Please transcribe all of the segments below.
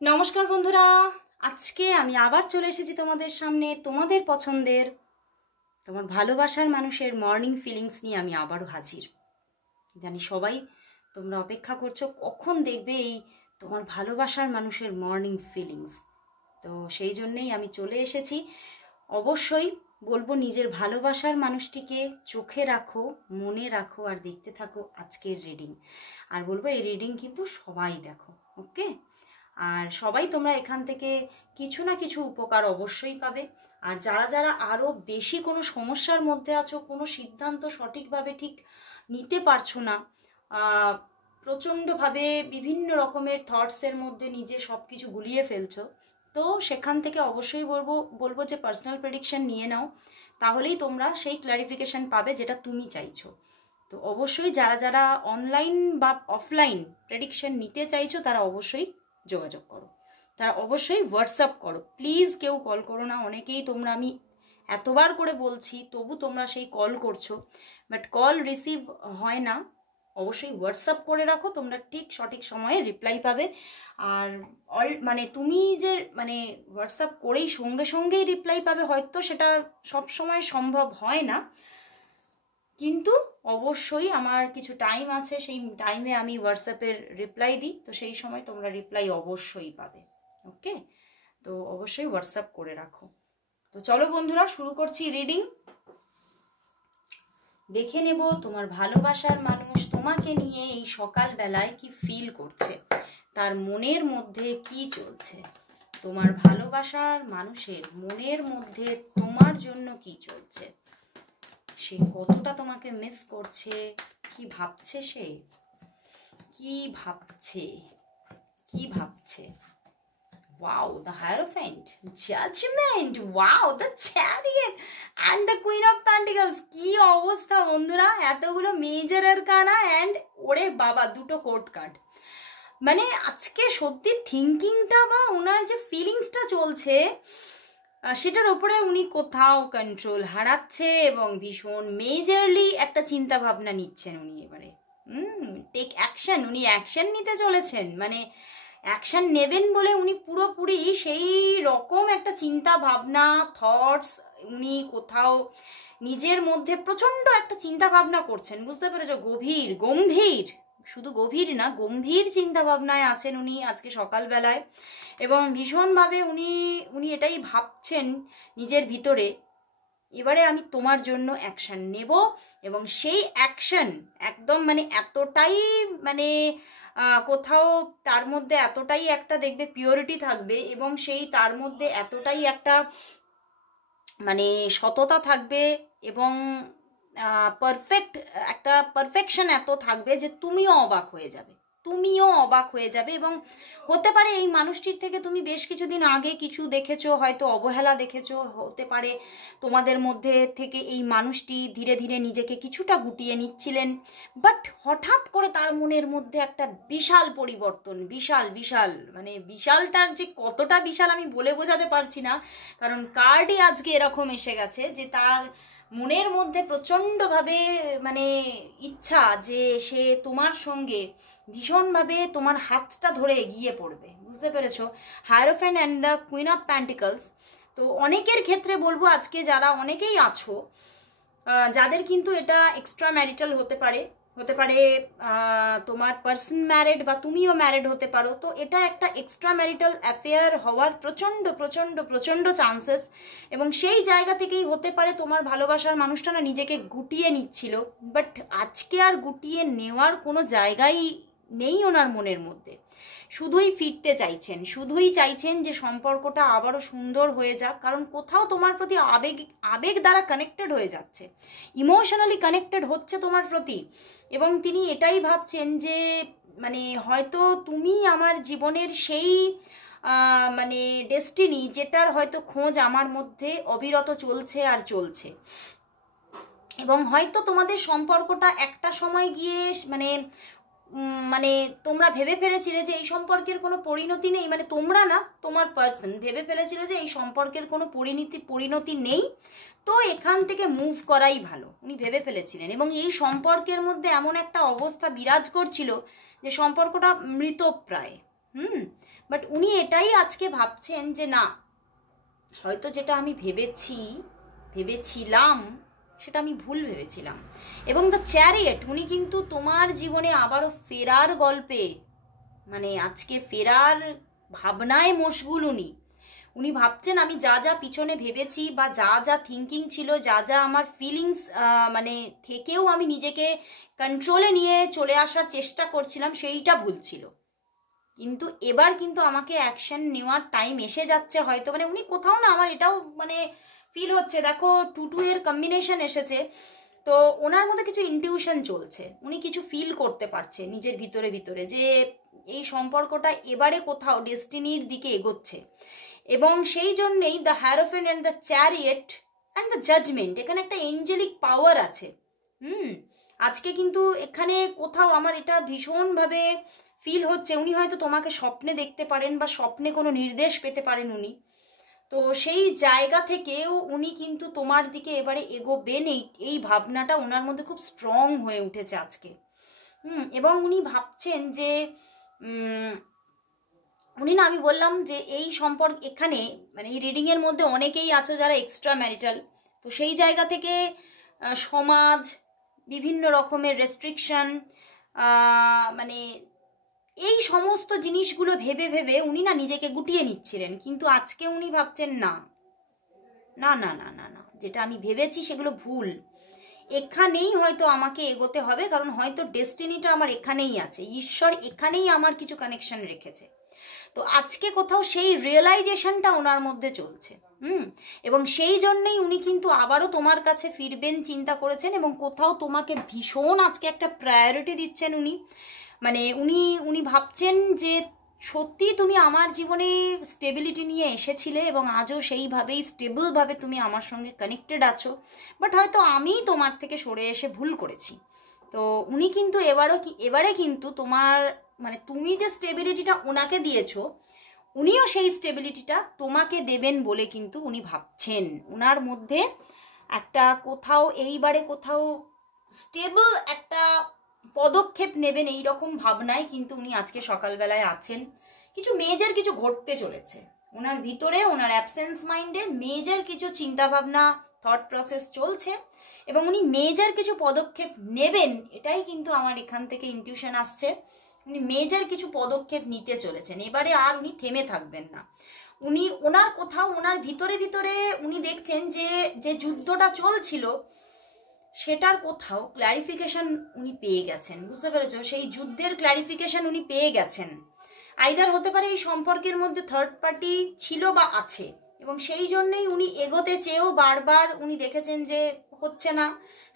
নমস্কার বন্ধুরা, আজকে আমি আবার চলে এসেছি তোমাদের সামনে তোমাদের পছন্দের তোমার ভালোবাসার মানুষের মর্নিং ফিলিংস নিয়ে আমি আবারও হাজির। জানি সবাই তোমরা অপেক্ষা করছো কখন দেখবে এই তোমার ভালোবাসার মানুষের মর্নিং ফিলিংস। তো সেই জন্যেই আমি চলে এসেছি। অবশ্যই বলবো নিজের ভালোবাসার মানুষটিকে চোখে রাখো, মনে রাখো আর দেখতে থাকো আজকের রিডিং। আর বলবো এই রিডিং কিন্তু সবাই দেখো, ওকে? আর সবাই তোমরা এখান থেকে কিছু না কিছু উপকার অবশ্যই পাবে। আর যারা যারা আরও বেশি কোনো সমস্যার মধ্যে আছো, কোনো সিদ্ধান্ত সঠিকভাবে ঠিক নিতে পারছো না, প্রচণ্ডভাবে বিভিন্ন রকমের থটসের মধ্যে নিজে সব কিছু গুলিয়ে ফেলছো, তো সেখান থেকে অবশ্যই বলবো যে পার্সোনাল প্রেডিকশন নিয়ে নাও, তাহলেই তোমরা সেই ক্ল্যারিফিকেশন পাবে যেটা তুমি চাইছো। তো অবশ্যই যারা যারা অনলাইন বা অফলাইন প্রেডিকশন নিতে চাইছো তারা অবশ্যই যোগাযোগ করো, তারা অবশ্যই হোয়াটসঅ্যাপ করো। প্লিজ কেউ কল করো না। অনেকেই তোমরা, আমি এতবার করে বলছি তবু তোমরা সেই কল করছো, বাট কল রিসিভ হয় না। অবশ্যই হোয়াটসঅ্যাপ করে রাখো, তোমরা ঠিক সঠিক সময়ে রিপ্লাই পাবে। আর মানে তুমি যে হোয়াটসঅ্যাপ করেই সঙ্গে সঙ্গেই রিপ্লাই পাবে, হয়তো সেটা সব সময় সম্ভব হয় না, কিন্তু অবশ্যই আমার কিছু টাইম আছে, সেই টাইমে আমি হোয়াটসঅ্যাপের রিপ্লাই দিই, তো সেই সময় তোমরা রিপ্লাই অবশ্যই পাবে, ওকে? তো অবশ্যই হোয়াটসঅ্যাপ করে রাখো। তো চলো বন্ধুরা, শুরু করছি রিডিং। দেখে নেব তোমার ভালোবাসার মানুষ তোমাকে নিয়ে এই সকালবেলায় কি ফিল করছে, তার মনের মধ্যে কি চলছে। তোমার ভালোবাসার মানুষের মনের মধ্যে তোমার জন্য কি চলছে, সে কতটা তোমাকে মিস করছে, কি ভাবছে, সে কি ভাবছে কি ভাবছে। Wow, the Hierophant, Judgment, wow, the Chariot and the Queen of Pentacles. কি অবস্থা বন্ধুরা, এতগুলো মেজর আরকানা অ্যান্ড ওরে বাবা দুটো কোর্ট কার্ড। মানে আজকে সত্যি থিঙ্কিংটা বা ওনার যে ফিলিংসটা চলছে সেটার ওপরে উনি কোথাও কন্ট্রোল হারাচ্ছে এবং ভীষণ মেজরলি একটা চিন্তা ভাবনা নিচ্ছেন উনি এবারে। টেক অ্যাকশন, উনি অ্যাকশন নিতে চলেছেন, মানে অ্যাকশন নেবেন বলে উনি পুরোপুরি সেই রকম একটা চিন্তা ভাবনা থটস, উনি কোথাও নিজের মধ্যে প্রচণ্ড একটা চিন্তা ভাবনা করছেন, বুঝতে পেরেছো? গভীর গম্ভীর, শুধু গভীর না, গম্ভীর চিন্তা ভাবনায় আছেন উনি আজকে সকালবেলায়। এবং ভীষণভাবে উনি এটাই ভাবছেন নিজের ভিতরে, এবারে আমি তোমার জন্য অ্যাকশন নেব। এবং সেই অ্যাকশন একদম এতটাই কোথাও তার মধ্যে এতটাই একটা দেখবে পিওরিটি থাকবে, এবং সেই তার মধ্যে এতটাই একটা সততা থাকবে, এবং একটা পারফেকশন এত থাকবে যে তুমিও অবাক হয়ে যাবে। এবং হতে পারে এই মানুষটির থেকে তুমি বেশ কিছুদিন আগে কিছু দেখেছো, হয়তো অবহেলা দেখেছো, হতে পারে তোমাদের মধ্যে থেকে এই মানুষটি ধীরে ধীরে নিজেকে কিছুটা গুটিয়ে নিচ্ছিলেন, বাট হঠাৎ করে তার মনের মধ্যে একটা বিশাল পরিবর্তন, বিশালটার যে কতটা বিশাল আমি বলে বোঝাতে পারছি না, কারণ কার্ডই আজকে এরকম এসে গেছে যে তার মনের মধ্যে প্রচণ্ডভাবে ইচ্ছা যে সে তোমার সঙ্গে ভীষণভাবে তোমার হাতটা ধরে এগিয়ে পড়বে, বুঝতে পেরেছো? Hierophant and the queen of pentacles. তো অনেকের ক্ষেত্রে বলবো আজকে যারা অনেকেই আছো যাদের কিন্তু এটা এক্সট্রা ম্যারিটাল হতে পারে তোমার পার্সন ম্যারিড বা তুমিও ম্যারিড হতে পারো, তো এটা একটা এক্সট্রা ম্যারিটাল অ্যাফেয়ার হওয়ার প্রচণ্ড প্রচণ্ড প্রচণ্ড চান্সেস। এবং সেই জায়গা থেকেই হতে পারে তোমার ভালোবাসার মানুষটা না নিজেকে গুটিয়ে নিচ্ছিল, বাট আজকে আর গুটিয়ে নেওয়ার কোনো জায়গাই নেই ওনার মনের মধ্যে। শুধুই ফিরতে চাইছেন, শুধুই চাইছেন যে সম্পর্কটা আবারও সুন্দর হয়ে যাক, কারণ কোথাও তোমার প্রতি আবেগ দ্বারা কানেক্টেড হয়ে যাচ্ছে, ইমোশনালি কানেক্টেড হচ্ছে তোমার প্রতি। এবং তিনি এটাই ভাবছেন যে হয়তো তুমি আমার জীবনের সেই ডেস্টিনি যেটার হয়তো খোঁজ আমার মধ্যে অবিরত চলছে আর চলছে। এবং হয়তো তোমাদের সম্পর্কটা একটা সময় গিয়ে তোমরা ভেবে ফেলেছিলে যে এই সম্পর্কের কোনো পরিণতি নেই, তোমরা না, তোমার পার্সন ভেবে ফেলেছিল যে এই সম্পর্কের কোনো পরিণতি নেই, তো এখান থেকে মুভ করাই ভালো, উনি ভেবে ফেলেছিলেন। এবং এই সম্পর্কের মধ্যে এমন একটা অবস্থা বিরাজ করছিল যে সম্পর্কটা মৃতপ্রায়, বাট উনি এটাই আজকে ভাবছেন যে না, হয়তো যেটা আমি ভেবেছিলাম সেটা আমি ভুল ভেবেছিলাম। এবং দ্য চ্যারিয়েট, উনি কিন্তু তোমার জীবনে আবারও ফেরার গল্পে, মানে আজকে ফেরার ভাবনায় মশগুল উনি ভাবছেন আমি যা যা পিছনে ভেবেছি বা যা যা থিঙ্কিং ছিল, যা যা আমার ফিলিংস মানে থেকেও আমি নিজেকে কন্ট্রোলে নিয়ে চলে আসার চেষ্টা করছিলাম, সেইটা ভুল ছিল। কিন্তু এবার কিন্তু আমাকে অ্যাকশন নেওয়ার টাইম এসে যাচ্ছে হয়তো। মানে উনি কোথাও না, আমার এটাও মানে ফিল হচ্ছে, দেখো 2-2 এর কম্বিনেশন এসেছে, তো ওনার মধ্যে কিছু ইনটিউশন চলছে, উনি কিছু ফিল করতে পারছে নিজের ভিতরে ভিতরে যে এই সম্পর্কটা এবারে কোথাও ডেস্টিনির দিকে এগোচ্ছে। এবং সেই জন্যেই the hierophant and the chariot and the judgement, এখানে একটা এঞ্জেলিক পাওয়ার আছে। আজকে কিন্তু এখানে কোথাও আমার এটা ভীষণভাবে ফিল হচ্ছে, উনি হয়তো তোমাকে স্বপ্নে দেখতে পারেন বা স্বপ্নে কোনো নির্দেশ পেতে পারেন উনি, তো সেই জায়গা থেকেও উনি কিন্তু তোমার দিকে এবারে এগোবেন, এই ভাবনাটা ওনার মধ্যে খুব স্ট্রং হয়ে উঠেছে আজকে। এবং উনি ভাবছেন যে উনি না, আমি বললাম যে এই সম্পর্ক এখানে মানে এই রিডিংয়ের মধ্যে অনেকেই আছো যারা এক্সট্রা ম্যারিটাল, তো সেই জায়গা থেকে সমাজ, বিভিন্ন রকমের রেস্ট্রিকশন, মানে এই সমস্ত জিনিসগুলো ভেবে ভেবে উনি না নিজেকে গুটিয়ে নিচ্ছিলেন। কিন্তু আজকে উনি ভাবছেন না না না না না না, যেটা আমি ভেবেছি সেগুলো ভুল, এখানেই হয়তো আমাকে এগোতে হবে, কারণ হয়তো ডেস্টিনিটা আমার এখানেই আছে, ঈশ্বর এখানেই আমার কিছু কানেকশন রেখেছে। তো আজকে কোথাও সেই রিয়েলাইজেশনটা ওনার মধ্যে চলছে। এবং সেই জন্যই উনি কিন্তু আবারও তোমার কাছে ফিরবেন চিন্তা করেছেন, এবং কোথাও তোমাকে ভীষণ আজকে একটা প্রায়োরিটি দিচ্ছেন উনি। মানে উনি ভাবছেন যে সত্যি তুমি আমার জীবনে স্টেবিলিটি নিয়ে এসেছিলে এবং আজও সেইভাবেই স্টেবলভাবে তুমি আমার সঙ্গে কানেক্টেড আছো, বাট হয়তো আমি তোমার থেকে সরে এসে ভুল করেছি। তো উনি কিন্তু এবারে কিন্তু তোমার মানে তুমি যে স্টেবিলিটিটা ওনাকে দিয়েছো, উনিও সেই স্টেবিলিটিটা তোমাকে দেবেন বলে কিন্তু উনি ভাবছেন। ওনার মধ্যে একটা কোথাও এইবারে কোথাও স্টেবল একটা পদক্ষেপ নেবেন এই রকম ভাবনায় কিন্তু উনি আজকে সকালবেলায় আছেন। কিছু মেজর কিছু ঘটতে চলেছে ওনার ভিতরে, ওনার অ্যাবসেন্স মাইন্ডে মেজর কিছু চিন্তাভাবনা, থট প্রসেস চলছে, এবং উনি মেজর কিছু পদক্ষেপ নেবেন, এটাই কিন্তু আমার এখান থেকে ইনটিউশন আসছে। উনি মেজর কিছু পদক্ষেপ নিতে চলেছেন এবারে, আর উনি থেমে থাকবেন না। উনি ওনার কোথাও ওনার ভিতরে ভিতরে উনি দেখছেন যে যে যুদ্ধটা চলছিল সেটার কোথাও ক্ল্যারিফিকেশন উনি পেয়ে গেছেন, বুঝতে পেরেছো? সেই যুদ্ধের ক্ল্যারিফিকেশন উনি পেয়ে গেছেন। আইদার হতে পারে এই সম্পর্কের মধ্যে থার্ড পার্টি ছিল বা আছে, এবং সেই জন্যই উনি এগোতে চেয়েও বারবার উনি দেখেছেন যে হচ্ছে না,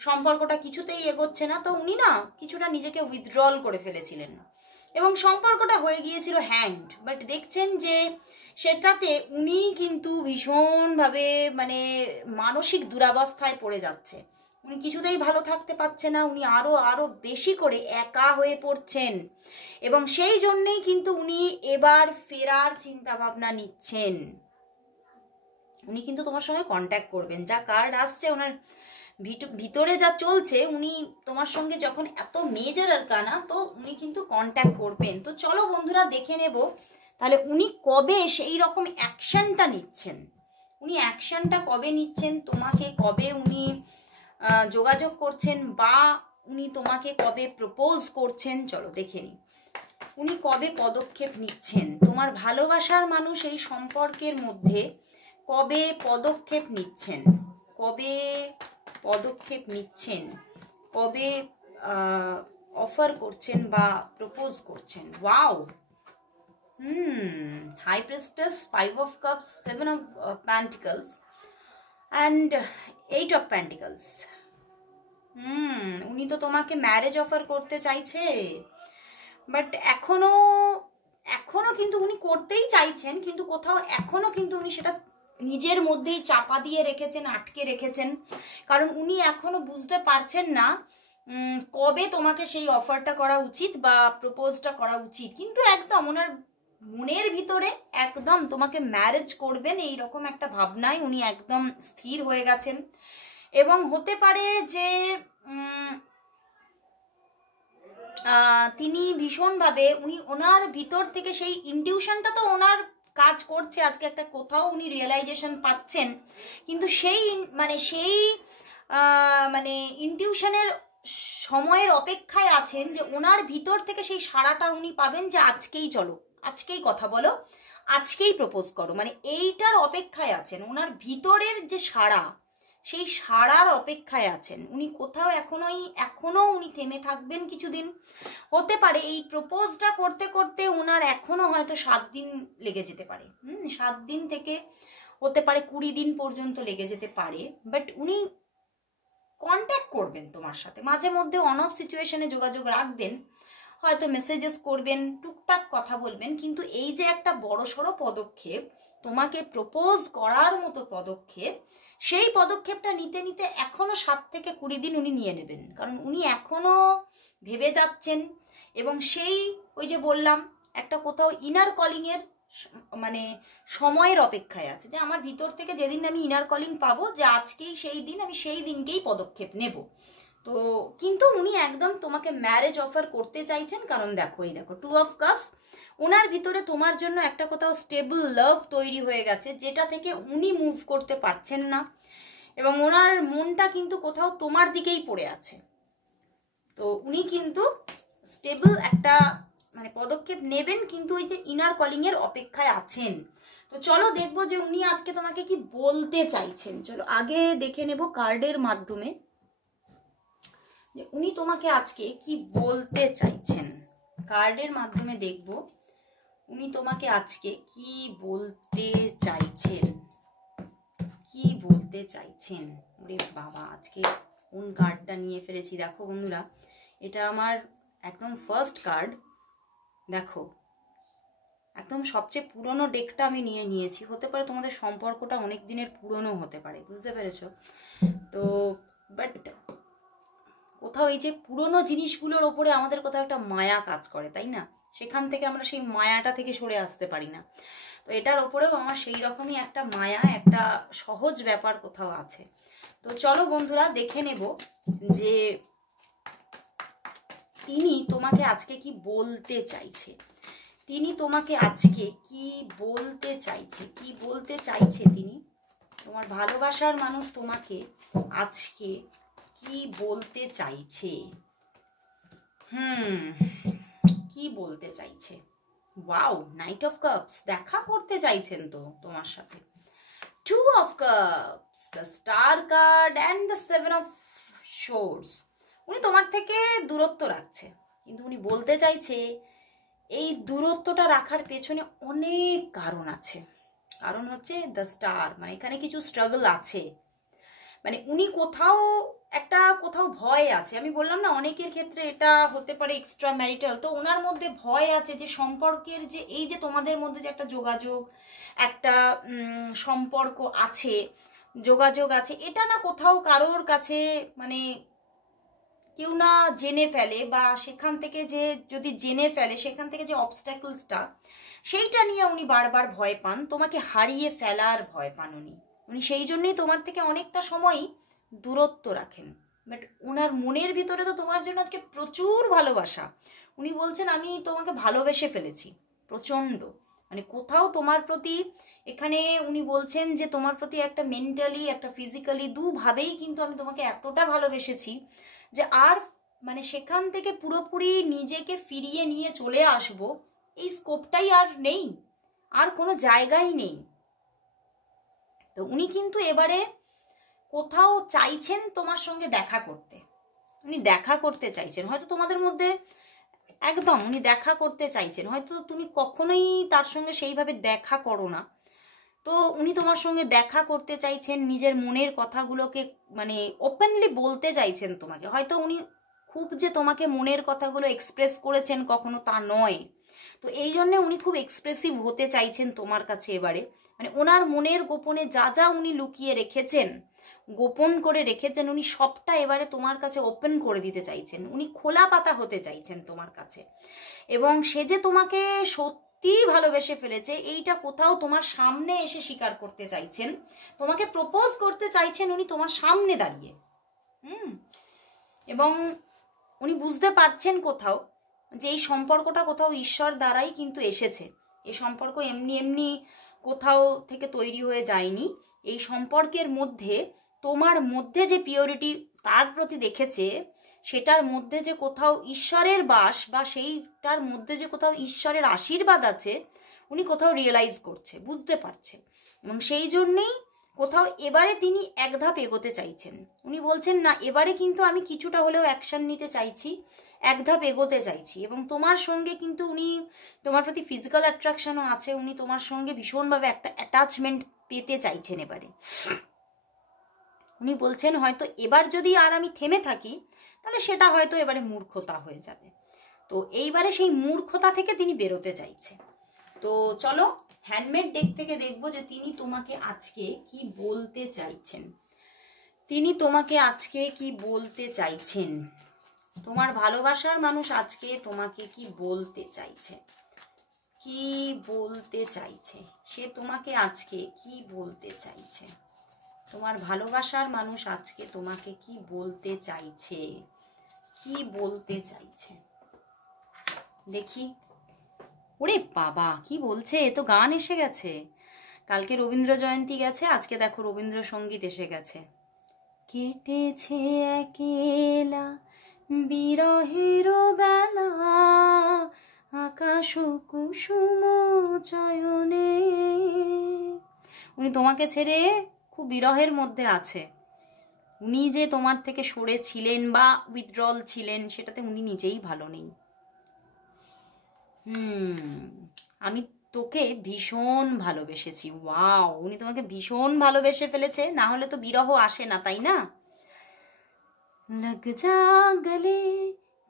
সম্পর্কটা কিছুতেই এগোচ্ছে না, তো উনি না কিছুটা নিজেকে উইথড্রল করে ফেলেছিলেন এবং সম্পর্কটা হয়ে গিয়েছিল হ্যাংড। বাট দেখছেন যে সেটাতে উনি কিন্তু ভীষণভাবে মানে মানসিক দুরাবস্থায় পড়ে যাচ্ছে, উনি কিছুতেই ভালো থাকতে পারছে না, উনি আরো আরো বেশি করে একা হয়ে পড়ছেন, এবং সেই জন্যই কিন্তু উনি এবার ফেরার চিন্তা ভাবনা নিচ্ছেন। উনি কিন্তু তোমার সঙ্গে কন্ট্যাক্ট করবেন, যা কার্ড আসছে ওনার ভিতরে যা চলছে, উনি তোমার সঙ্গে যখন এত মেজর আর কানা, তো উনি কিন্তু কন্ট্যাক্ট করবেন। তো চলো বন্ধুরা দেখে নেব তাহলে উনি কবে সেই রকম অ্যাকশনটা নিচ্ছেন, উনি অ্যাকশনটা কবে নিচ্ছেন, তোমাকে কবে উনি যোগাযোগ করছেন, বা উনি তোমাকে কবে প্রপোজ করছেন। চলো দেখে নিই উনি কবে পদক্ষেপ নিচ্ছেন, তোমার ভালোবাসার মানুষ এই সম্পর্কের মধ্যে কবে পদক্ষেপ নিচ্ছেন, কবে পদক্ষেপ নিচ্ছেন, কবে অফার করছেন বা প্রপোজ করছেন। Wow, high priestess, 5 of cups, 7 of pentacles and 8 of pentacles। উনি তো তোমাকে ম্যারেজ অফার করতে চাইছে, বাট এখনো কিন্তু উনি করতেই চাইছেন, কিন্তু কোথাও এখনো কিন্তু উনি সেটা নিজের মধ্যেই চাপা দিয়ে রেখেছেন, আটকে রেখেছেন, কারণ উনি এখনো বুঝতে পারছেন না কবে তোমাকে সেই অফারটা করা উচিত বা প্রপোজটা করা উচিত। কিন্তু একদম ওনার মনের ভিতরে একদম তোমাকে ম্যারেজ করবেন এই রকম একটা ভাবনায় উনি একদম স্থির হয়ে গেছেন। এবং হতে পারে যে তিনি ভীষণভাবে ওনার ভিতর থেকে সেই ইনটিউশনটা তো ওনার কাজ করছে, আজকে একটা কোথাও উনি রিয়েলাইজেশন পাচ্ছেন, কিন্তু সেই মানে ইনটিউশনের সময়ের অপেক্ষায় আছেন যে ওনার ভিতর থেকে সেই সাড়াটা উনি পাবেন যে আজকেই চলো, আজকেই কথা বলো, আজকেই প্রপোজ করো, মানে এইটার অপেক্ষায় আছেন। ওনার ভিতরের যে সাড়া, সেই সাড়ার অপেক্ষায় আছেন উনি। কোথাও এখনো উনি থেমে থাকবেন কিছুদিন, হতে পারে এই প্রপোজটা করতে করতে ওনার এখনো হয়তো 7 দিন লেগে যেতে পারে, 7 দিন থেকে হতে পারে 20 দিন পর্যন্ত লেগে যেতে পারে, বাট উনি কন্ট্যাক্ট করবেন তোমার সাথে, মাঝে মধ্যে অন অফ সিচুয়েশনে যোগাযোগ রাখবেন, হয়তো মেসেজেস করবেন, টুকটাক কথা বলবেন, কিন্তু এই যে একটা বড়সড় পদক্ষেপ, তোমাকে প্রপোজ করার মতো পদক্ষেপ, সেই পদক্ষেপটা নিতে নিতে এখনো 7 থেকে 20 দিন উনি নিয়ে নেবেন, কারণ উনি এখনো ভেবে যাচ্ছেন। এবং সেই ওই যে বললাম একটা কোথাও ইনার কলিংয়ের মানে সময়ের অপেক্ষায় আছে, যে আমার ভিতর থেকে যেদিন আমি ইনার কলিং পাবো যে আজকেই সেই দিন, আমি সেই দিনকেই পদক্ষেপ নেব। তো কিন্তু উনি একদম তোমাকে ম্যারেজ অফার করতে চাইছেন, কারণ দেখো এই দেখো 2 অফ কাপস, ওনার ভিতরে তোমার জন্য একটা কোথাও স্টেবল লাভ তৈরি হয়ে গেছে, যেটা থেকে উনি মুভ করতে পারছেন না, এবং ওনার মনটা কিন্তু কোথাও তোমার দিকেই পড়ে আছে। তো উনি কিন্তু স্টেবল একটা মানে পদক্ষেপ নেবেন, কিন্তু ওই যে ইনার কলিং এর অপেক্ষায় আছেন। তো চলো দেখবো যে উনি আজকে তোমাকে কি বলতে চাইছেন। চলো আগে দেখে নেব কার্ডের মাধ্যমে যে উনি তোমাকে আজকে কি বলতে চাইছেন। কার্ডের মাধ্যমে দেখব উনি তোমাকে আজকে কি বলতে চাইছেন, কি বলতে চাইছেন। ওরে বাবা, আজকে কোন কার্ডটা নিয়ে ফেলেছি দেখো বন্ধুরা, এটা আমার একদম ফার্স্ট কার্ড। দেখো একদম সবচেয়ে পুরনো ডেকটা আমি নিয়েছি, হতে পারে তোমাদের সম্পর্কটা অনেক দিনের পুরনো হতে পারে, বুঝতে পেরেছো? তো বাট কোথাও এই যে পুরনো জিনিসগুলোর ওপরে আমাদের কোথাও একটা মায়া কাজ করে, তাই না? সেখান থেকে আমরা সেই মায়াটা থেকে সরে আসতে পারি না। তো এটার ওপরেও আমার সেই রকমই একটা মায়া, একটা সহজ ব্যাপার কোথাও আছে। তো চলো বন্ধুরা দেখে নেব যে তিনি তোমাকে আজকে কি বলতে চাইছে, তিনি তোমাকে আজকে কি বলতে চাইছে, কি বলতে চাইছে তিনি। তোমার ভালোবাসার মানুষ তোমাকে আজকে কি বলতে চাইছে, কি বলতে চাইছে। ওয়াও, নাইট অফ কাপস, দেখা করতে চাইছেন তো তোমার সাথে। 2 of cups, the star card and the 7 of swords. উনি তোমার থেকে দূরত্ব রাখছে, কিন্তু উনি বলতে চাইছে এই দূরত্বটা রাখার পেছনে অনেক কারণ আছে। কারণ হচ্ছে দ্য স্টার, মানে এখানে কিছু স্ট্রাগল আছে, মানে উনি কোথাও ভয় আছে। আমি বললাম না অনেকের ক্ষেত্রে এটা হতে পারে এক্সট্রা ম্যারিটাল, তো ওনার মধ্যে ভয় আছে যে সম্পর্কের যে এই যে তোমাদের মধ্যে যে একটা যোগাযোগ, একটা সম্পর্ক আছে, যোগাযোগ আছে, এটা না কোথাও কারোর কাছে মানে কেউ না জেনে ফেলে, বা সেখান থেকে যে যদি জেনে ফেলে সেখান থেকে যে অবস্ট্যাকলসটা, সেইটা নিয়ে উনি বারবার ভয় পান, তোমাকে হারিয়ে ফেলার ভয় পান উনি সেই জন্যই তোমার থেকে অনেকটা সময় দূরত্ব রাখেন। বাট ওনার মনের ভিতরে তো তোমার জন্য আজকে প্রচুর ভালোবাসা। উনি বলছেন আমি তোমাকে ভালোবেসে ফেলেছি প্রচণ্ড, মানে কোথাও তোমার প্রতি, এখানে উনি বলছেন যে তোমার প্রতি একটা মেন্টালি একটা ফিজিক্যালি দুভাবেই কিন্তু আমি তোমাকে এতটা ভালোবেসেছি যে আর মানে সেখান থেকে পুরোপুরি নিজেকে ফিরিয়ে নিয়ে চলে আসবো এই স্কোপটাই আর নেই, আর কোনো জায়গাই নেই। তো উনি কিন্তু এবারে কোথাও চাইছেন তোমার সঙ্গে দেখা করতে, উনি দেখা করতে চাইছেন, হয়তো তোমাদের মধ্যে একদম উনি দেখা করতে চাইছেন, হয়তো তুমি কখনোই তার সঙ্গে সেইভাবে দেখা করো না, তো উনি তোমার সঙ্গে দেখা করতে চাইছেন, নিজের মনের কথাগুলোকে মানে ওপেনলি বলতে চাইছেন তোমাকে। হয়তো উনি খুব যে তোমাকে মনের কথাগুলো এক্সপ্রেস করেছেন কখনো তা নয়, তো এই জন্যে উনি খুব এক্সপ্রেসিভ হতে চাইছেন তোমার কাছে এবারে, মানে ওনার মনের গোপনে যা যা উনি লুকিয়ে রেখেছেন, গোপন করে রেখেছেন, উনি সবটা এবারে তোমার কাছে ওপেন করে দিতে চাইছেন, উনি খোলা পাতা হতে চাইছেন তোমার কাছে। এবং সে যে তোমাকে সত্যি ভালোবেসে ফেলেছে এইটা কোথাও তোমার সামনে এসে স্বীকার করতে চাইছেন, তোমাকে প্রপোজ করতে চাইছেন উনি তোমার সামনে দাঁড়িয়ে। এবং উনি বুঝতে পারছেন কোথাও যে এই সম্পর্কটা কোথাও ঈশ্বর দ্বারাই কিন্তু এসেছে। এই সম্পর্ক এমনি এমনি কোথাও থেকে তৈরি হয়ে যায়নি। এই সম্পর্কের মধ্যে তোমার মধ্যে যে পিওরিটি তার প্রতি দেখেছে, সেটার মধ্যে যে কোথাও ঈশ্বরের বাস বা সেইটার মধ্যে যে কোথাও ঈশ্বরের আশীর্বাদ আছে, উনি কোথাও রিয়েলাইজ করছে, বুঝতে পারছে। এবং সেই জন্যেই কোথাও এবারে তিনি এক ধাপ এগোতে চাইছেন। উনি বলছেন না, এবারে কিন্তু আমি কিছুটা হলেও অ্যাকশন নিতে চাইছি, এক ধাপ এগোতে চাইছি। এবং তোমার সঙ্গে কিন্তু উনি, তোমার প্রতি ফিজিক্যাল অ্যাট্রাকশনও আছে, উনি তোমার সঙ্গে ভীষণভাবে একটা অ্যাটাচমেন্ট পেতে চাইছেন এবারে। উনি বলছেন হয়তো এবার যদি আর আমি থেমে থাকি তাহলে সেটা হয়তো এবারে মূর্খতা হয়ে যাবে। তো এইবারে সেই মূর্খতা থেকে তিনি বেরোতে চাইছে। তো চলো হ্যান্ডমেড ডেক থেকে দেখবো যে তিনি তোমাকে আজকে কি বলতে চাইছেন। তিনি তোমাকে আজকে কি বলতে চাইছেন, তোমার ভালোবাসার মানুষ আজকে তোমাকে কি বলতে চাইছে, কি বলতে চাইছে, সে তোমাকে আজকে কি বলতে চাইছে। তোমার ভালোবাসার মানুষ আজকে তোমাকে কি বলতে চাইছে, কি বলতে চাইছে দেখি। ওরে বাবা, কি বলছে, এ তো গান এসে গেছে। কালকে রবীন্দ্র জয়ন্তী গেছে, আজকে দেখো রবীন্দ্রসঙ্গীত এসে গেছে। কেটেছে একেলা বিরহের বেলা, আকাশ কুসুম চয়নে। উনি তোমাকে ছেড়ে খুব বিরহের মধ্যে আছে। উনি যে তোমার থেকে সরে ছিলেন বা উইথড্রল ছিলেন, সেটাতে উনি নিজেই ভালো নেই। আমি তোকে ভীষণ ভালোবেসেছি। ওয়াও, উনি তোমাকে ভীষণ ভালোবেসে ফেলেছে, না হলে তো বিরহ আসে না, তাই না? লগ যা গলে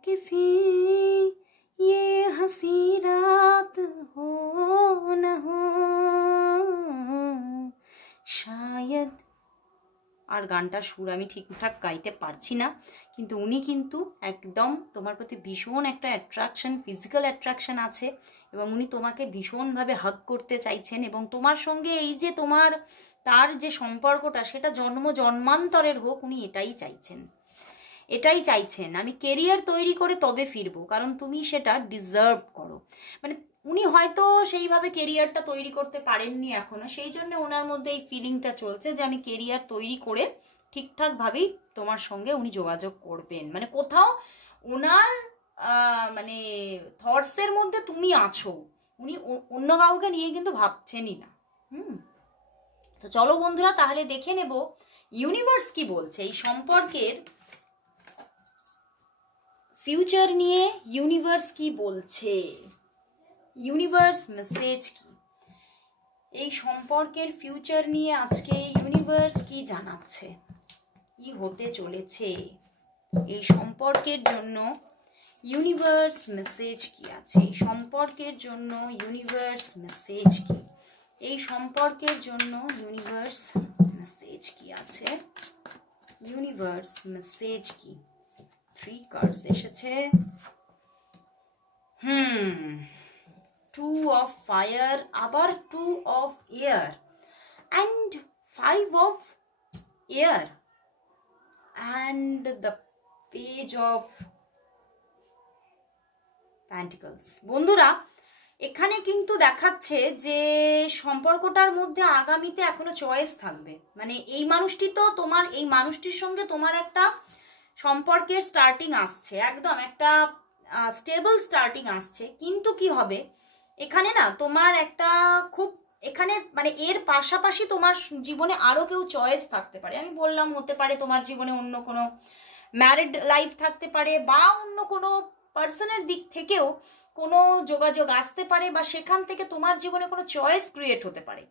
कि फिर ये हंसी रात हो न हो शायद। আর গানটার সুর আমি ঠিকঠাক গাইতে পারছি না, কিন্তু উনি কিন্তু একদম তোমার প্রতি ভীষণ একটা অ্যাট্রাকশন, ফিজিক্যাল অ্যাট্রাকশন আছে। এবং উনি তোমাকে ভীষণভাবে হাগ করতে চাইছেন। এবং তোমার সঙ্গে এই যে তার যে সম্পর্কটা, সেটা জন্ম জন্মান্তরের হোক, উনি এটাই চাইছেন, এটাই চাইছেন। আমি কেরিয়ার তৈরি করে তবে ফিরবো, কারণ তুমি সেটা ডিজার্ভ করো। মানে উনি হয়তো সেইভাবে কেরিয়ারটা তৈরি করতে পারেননি এখনো, সেই জন্য ওনার মধ্যে এই ফিলিংটা চলছে যে আমি কেরিয়ার তৈরি করে ঠিকঠাকভাবেই তোমার সঙ্গে উনি যোগাযোগ করবেন। মানে কোথাও ওনার মানে থটসের মধ্যে তুমি আছো, উনি অন্য কাউকে নিয়ে কিন্তু ভাবছেনই না। তো চলো বন্ধুরা, তাহলে দেখে নেব ইউনিভার্স কি বলছে এই সম্পর্কের ফিউচার নিয়ে। ইউনিভার্স কি বলছে, ইউনিভার্স মেসেজ কি এই সম্পর্কের ফিউচার নিয়ে আজকে ইউনিভার্স কি জানাচ্ছে, কি হতে চলেছে এই সম্পর্কের জন্য। ইউনিভার্স মেসেজ কি আছে এই সম্পর্কের জন্য, ইউনিভার্স মেসেজ কি এই সম্পর্কের জন্য, ইউনিভার্স মেসেজ কি আছে, ইউনিভার্স মেসেজ কি। 3 কার্ডস এসেছে। 2 of fire, আবার 2 of air and 5 of air and the page of pentacles। বন্ধুরা, এখানে কিন্তু দেখাচ্ছে যে সম্পর্কটার মধ্যে আগামীতে এখনো চয়েস থাকবে। মানে এই মানুষটি তো তোমার, এই মানুষটির সঙ্গে তোমার একটা সম্পর্কের স্টার্টিং আসছে, একদম একটা স্টেবল স্টার্টিং আসছে। কিন্তু কি হবে এখানে না, তোমার একটা খুব এখানে মানে এর পাশাপাশি তোমার জীবনে আরও কেউ চয়েস থাকতে পারে। আমি বললাম হতে পারে তোমার জীবনে অন্য কোনো ম্যারিড লাইফ থাকতে পারে, বা অন্য কোনো পার্সনের দিক থেকেও কোনো যোগাযোগ আসতে পারে, বা সেখান থেকে তোমার জীবনে কোনো চয়েস ক্রিয়েট হতে পারে।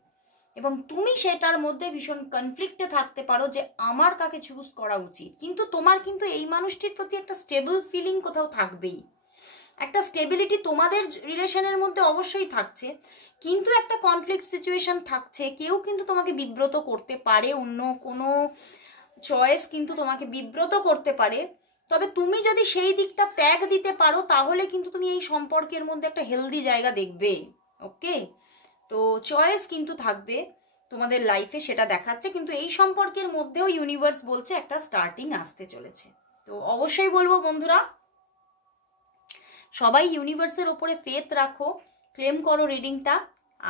এবং তুমি সেটার মধ্যে ভীষণ কনফ্লিক্টে থাকতে পারো যে আমার কাকে চুজ করা উচিত। কিন্তু তোমার কিন্তু এই মানুষটির প্রতি একটা স্টেবল ফিলিং কোথাও থাকবেই, একটা স্টেবিলিটি তোমাদের রিলেশনের মধ্যে অবশ্যই থাকছে, কিন্তু একটা কনফ্লিক্ট সিচুয়েশন থাকছে। কেউ কিন্তু তোমাকে বিব্রত করতে পারে, অন্য কোনো চয়েস কিন্তু তোমাকে বিব্রত করতে পারে। তবে তুমি যদি সেই দিকটা ত্যাগ দিতে পারো, তাহলে কিন্তু তুমি এই সম্পর্কের মধ্যে একটা হেলদি জায়গা দেখবে। ওকে, তো চয়েস কিন্তু থাকবে তোমাদের লাইফে, সেটা দেখাচ্ছে। কিন্তু এই সম্পর্কের মধ্যেও ইউনিভার্স বলছে একটা স্টার্টিং আসতে চলেছে। তো অবশ্যই বলবো বন্ধুরা, সবাই ইউনিভার্সের ওপরে ফেথ রাখো, ক্লেম করো রিডিংটা।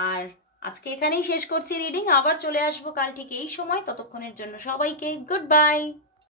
আর আজকে এখানেই শেষ করছি রিডিং, আবার চলে আসবো কাল ঠিক এই সময়। ততক্ষণের জন্য সবাইকে গুড বাই।